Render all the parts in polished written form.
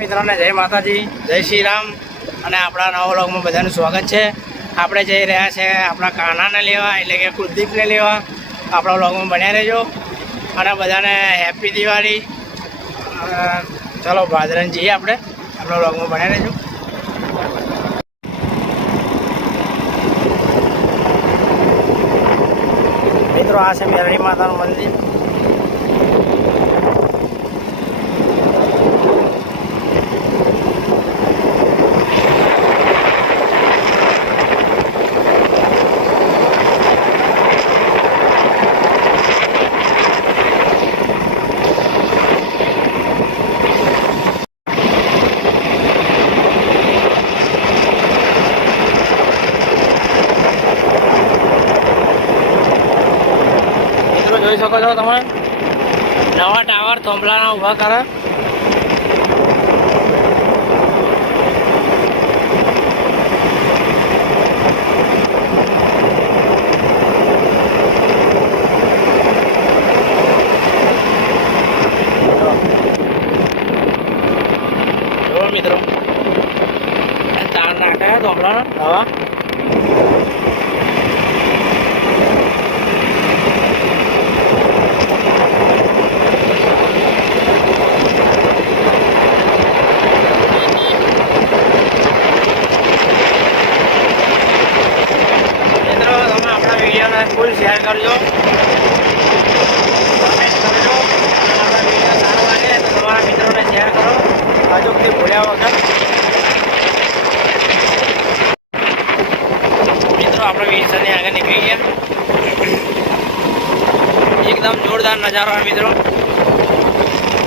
મિત્રોને જય માતાજી, જય શ્રી રામ અને આપણા નવા વ્લોગમાં બધાનું સ્વાગત છે। આપણે જઈ રહ્યા છે આપણા કાનાને લેવા, એટલે કે કુલદીપને લેવા। આપણા વ્લોગમાં બન્યા રહેજો અને બધાને હેપી દિવાળી। ચલો ભાદરન જઈએ આપણે, આપણા વ્લોગમાં બન્યા રહેજો। મિત્રો આ છે મેરડી માતાનું મંદિર। જોઈ શકો છો તમે, નવા ટાવર થોંભલાના ઊભા કરે। જો મિત્રો તાર નાખે થોંભલાના નવા। ફૂલ શેર કરજો, કમેન્ટ કરજો, અમારા વિડીયો સારો લાગે તો તમારા મિત્રોને શેર કરો અચૂકથી ભૂલ્યા વગર। મિત્રો આપણે વિડીયોની આગળ નીકળી ગયા। એકદમ જોરદાર નજારો है મિત્રો,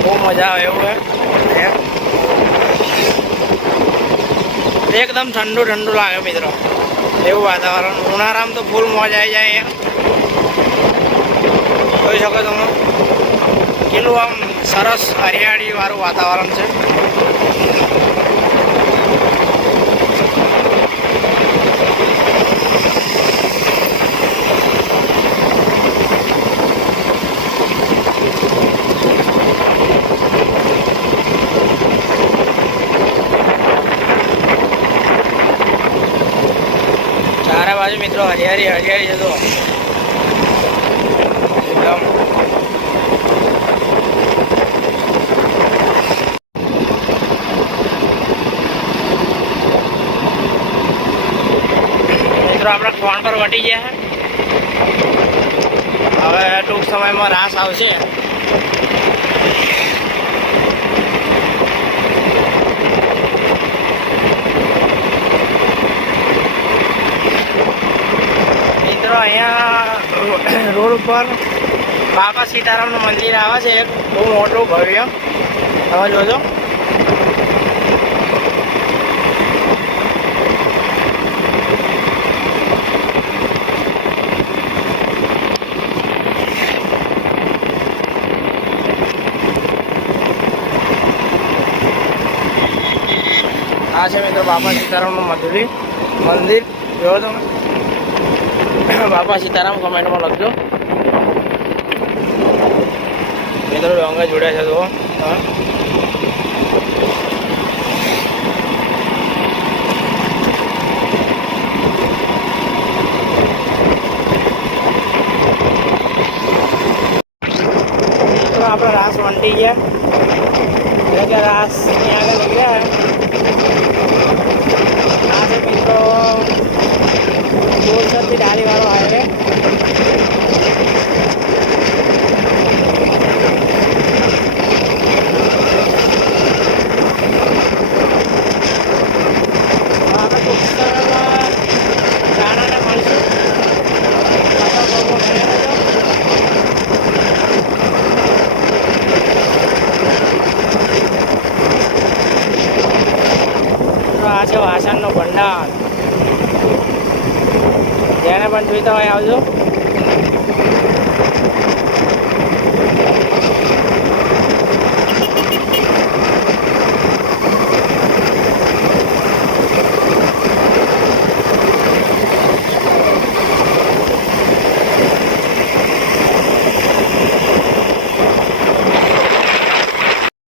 બહુ મજા આવે એવું है। એકદમ ઠંડુ ઠંડુ લાગે મિત્રો, એવું વાતાવરણ। ઉનાળામાં તો ફૂલ મોજ આવી જાય। જોઈ શકો તમે કેટલું આમ સરસ હરિયાળી વાળું વાતાવરણ છે। ચારે બાજુ મિત્રો હરિયાળી હરિયાળી છે। તો એકદમ મિત્રો આપણે ફોન પર વટી ગયા છે। હવે ટૂંક સમયમાં રાસ આવશે। અહીંયા રોડ ઉપર બાબા સીતારામનું મંદિર આવે છે, એક બહુ મોટું ભવ્ય, તમે જોજો। આ છે મિત્રો બાબા સીતારામનું મંદિર, જોયો તમે। બાપા સીતારામ કમેન્ટમાં લખજો મિત્રો, ડોંગર જોડ્યા છે। તો મિત્રો આપણે રાસ વંટી ગયા, એટલે કે રાસ ત્યાં આગળ નીકળ્યા આ છે મિત્રો બોરસદથી ડાલી વાળો હાઈવે। ગાણાને મળશું આ છે વાસણનો ભંડાર, જેને પણ જોઈતા હોય આવજો।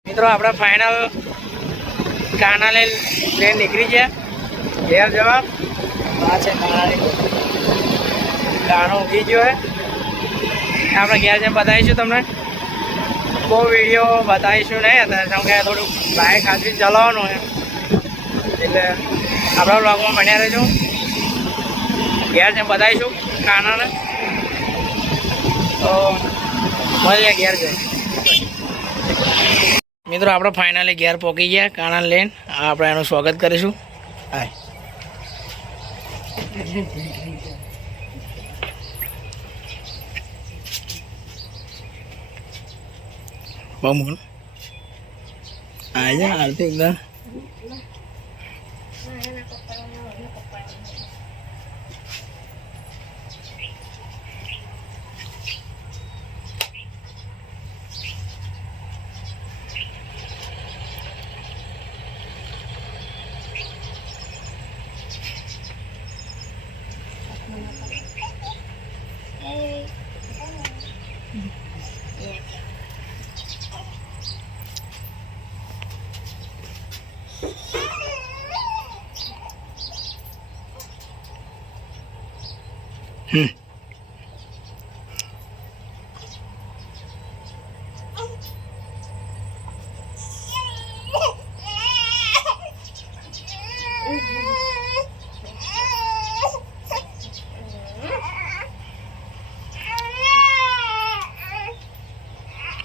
મિત્રો આપણે ફાઇનલ કાના લઈને નીકળી ગયા ઘેર જવા. આ છે કાનાની કાનો ઊંઘી ગયો હે. આપણે ઘેર જઈને બતાવીશું તમને. બહુ વિડીયો બતાવીશું નહીં અત્યારે, કેમ કે થોડુંક બાઇક ખાતરી ચલાવવાનું હોય એટલે આપણા બ્લોગમાં બન્યા રહેજો. ઘેર જઈને બતાવીશું કાનાને. તો મળીએ ઘેર જઈને. મિત્રો આપણે ફાઇનલી ઘેર પહોંચી ગયા કાનાને લઈને. આપણે એનું સ્વાગત કરીશું. હાય બહુ મોડું આજે આરતી એકદમ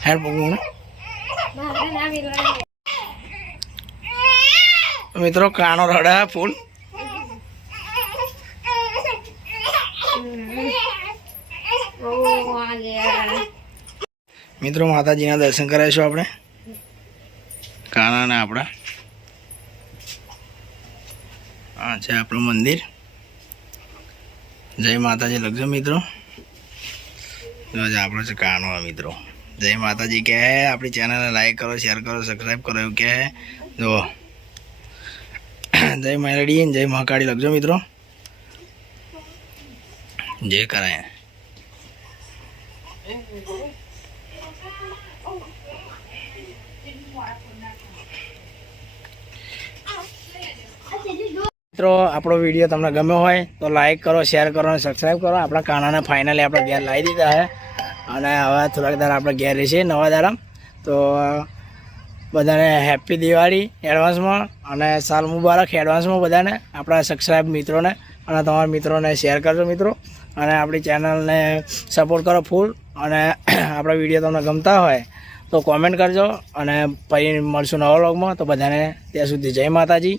હેર બગુણ મિત્રો કાનો રડા ફૂલ. મિત્રો માતાજીના દર્શન કરાવીશું આપણે કાનાના. આપણા આ છે આપણું મંદિર. જય માતાજી લખજો મિત્રો. આપણો છે કાનો મિત્રો. જય માતાજી કહે. આપણી ચેનલને લાઈક કરો, શેર કરો, સબસ્ક્રાઈબ કરો એવું કહે. જો જય મેલડી જય મહાકાળી લખજો મિત્રો. જય કરાય. મિત્રો આપણો વિડીયો તમને ગમ્યો હોય તો લાઈક કરો, શેર કરો અને સબસ્ક્રાઈબ કરો. આપણા કાનાને ફાઇનલી આપણે ઘેર લાવી દીધા છે અને હવે થોડાક દાડા આપણે ઘેર રહીએ નવા દાડા. તો બધાને હેપી દિવાળી એડવાન્સમાં અને સાલ મુબારક એડવાન્સમાં બધાને. આપણા સબસ્ક્રાઈબ મિત્રોને અને તમારા મિત્રોને શેર કરજો મિત્રો. અને આપણી ચેનલને સપોર્ટ કરો ફૂલ. અને આપણા વિડીયો તમને ગમતા હોય તો કોમેન્ટ કરજો. અને પછી મળશું નવા વ્લોગમાં. તો બધાને ત્યાં સુધી જય માતાજી.